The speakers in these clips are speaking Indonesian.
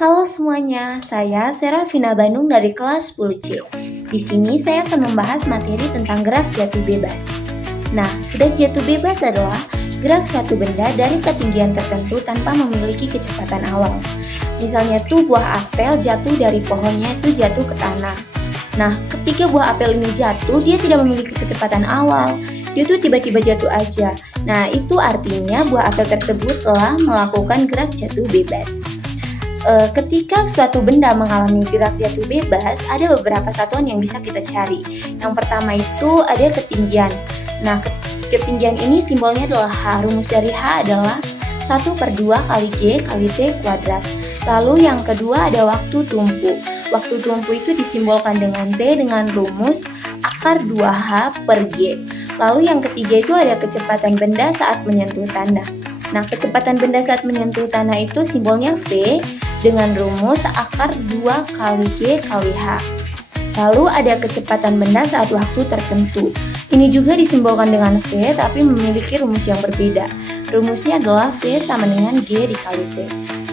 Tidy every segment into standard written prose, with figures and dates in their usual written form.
Halo semuanya, saya Serafina Bandung dari kelas 10C. Di sini saya akan membahas materi tentang gerak jatuh bebas. Nah, gerak jatuh bebas adalah gerak suatu benda dari ketinggian tertentu tanpa memiliki kecepatan awal. Misalnya tuh buah apel jatuh dari pohonnya itu jatuh ke tanah. Nah, ketika buah apel ini jatuh, dia tidak memiliki kecepatan awal. Dia tuh tiba-tiba jatuh aja. Nah, itu artinya buah apel tersebut telah melakukan gerak jatuh bebas. Ketika suatu benda mengalami gerak jatuh bebas, ada beberapa satuan yang bisa kita cari. Yang pertama itu ada ketinggian. Nah, ketinggian ini simbolnya adalah H. Rumus dari H adalah 1/2 kali G kali T kuadrat. Lalu yang kedua ada waktu tumpu. Waktu tumpu itu disimbolkan dengan T dengan rumus akar 2H per G. Lalu yang ketiga itu ada kecepatan benda saat menyentuh tanah. Nah, kecepatan benda saat menyentuh tanah itu simbolnya V dengan rumus akar 2 kali G kali H. Lalu ada kecepatan benda saat waktu tertentu. Ini juga disimbolkan dengan V tapi memiliki rumus yang berbeda. Rumusnya adalah V sama dengan G dikali T.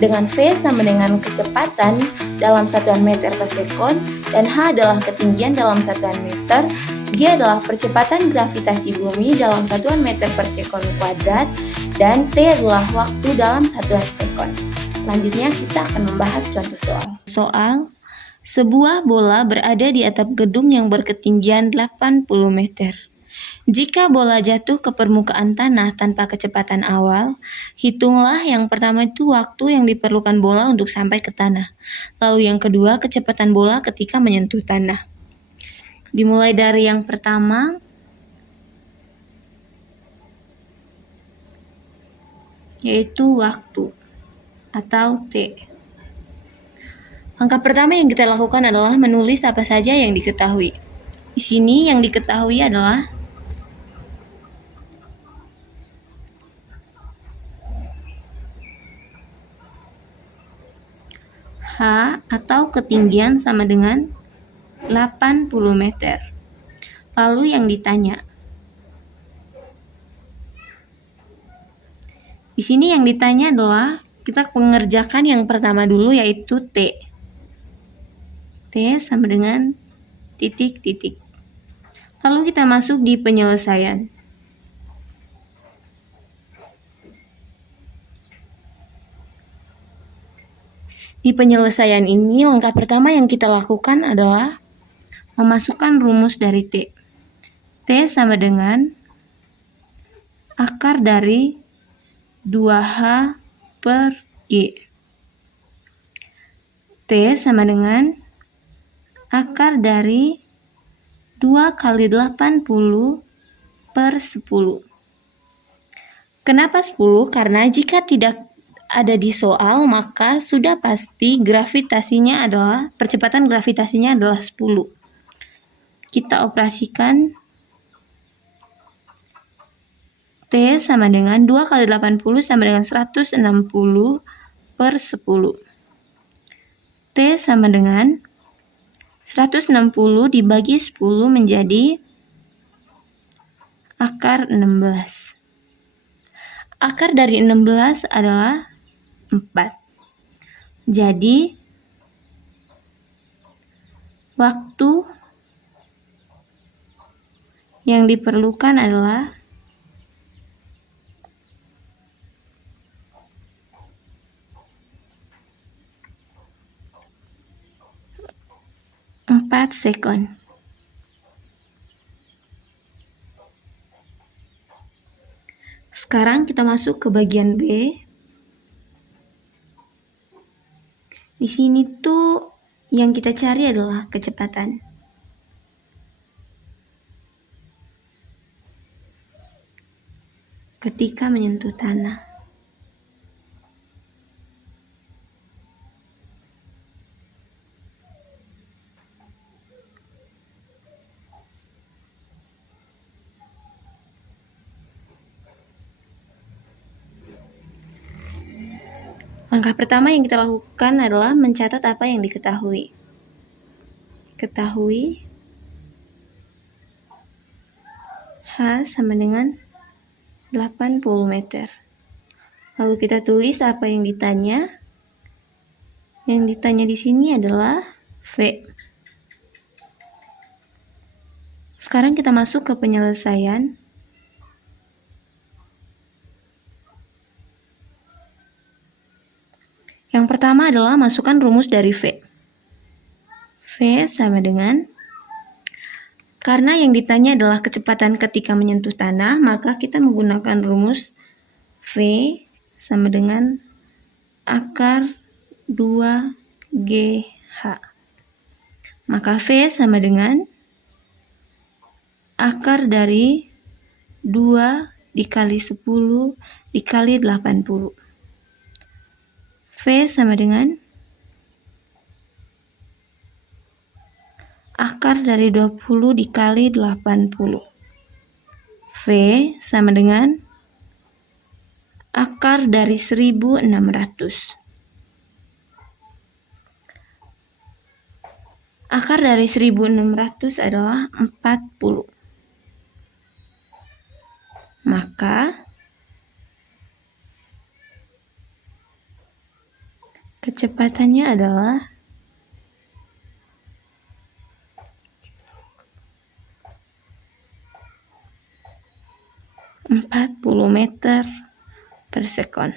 Dengan V sama dengan kecepatan dalam satuan meter per sekon dan H adalah ketinggian dalam satuan meter, G adalah percepatan gravitasi bumi dalam satuan meter per sekon kuadrat, dan T adalah waktu dalam satuan sekon. Selanjutnya kita akan membahas contoh soal. Soal, sebuah bola berada di atap gedung yang berketinggian 80 meter. Jika bola jatuh ke permukaan tanah tanpa kecepatan awal, hitunglah yang pertama itu waktu yang diperlukan bola untuk sampai ke tanah. Lalu yang kedua, kecepatan bola ketika menyentuh tanah. Dimulai dari yang pertama, yaitu waktu atau T. Langkah pertama yang kita lakukan adalah menulis apa saja yang diketahui. Di sini yang diketahui adalah H atau ketinggian sama dengan 80 meter. Lalu yang ditanya. Di sini yang ditanya adalah kita mengerjakan yang pertama dulu yaitu T. T sama dengan titik-titik. Lalu kita masuk di penyelesaian. Di penyelesaian ini, langkah pertama yang kita lakukan adalah memasukkan rumus dari T. T sama dengan akar dari 2H per G. T sama dengan akar dari 2 kali 80 per 10. Kenapa 10? Karena jika tidak ada di soal, maka sudah pasti percepatan gravitasinya adalah 10. Kita operasikan T sama dengan 2 kali 80 sama dengan 160 per 10. T sama dengan 160 dibagi 10 menjadi akar 16. Akar dari 16 adalah 4. Jadi, waktu yang diperlukan adalah 4 sekon. Sekarang kita masuk ke bagian B. Di sini tuh yang kita cari adalah kecepatan. Ketika menyentuh tanah. Langkah pertama yang kita lakukan adalah mencatat apa yang diketahui. Ketahui H sama dengan 80 meter. Lalu kita tulis apa yang ditanya. Yang ditanya di sini adalah V. Sekarang kita masuk ke penyelesaian. Yang pertama adalah masukkan rumus dari V. V sama dengan, karena yang ditanya adalah kecepatan ketika menyentuh tanah, maka kita menggunakan rumus V sama dengan akar 2GH. Maka V sama dengan akar dari 2 dikali 10 dikali 80. V sama dengan akar dari 20 dikali 80. V sama dengan akar dari 1600. Akar dari 1600 adalah 40. Maka kecepatannya adalah 40 meter per sekon.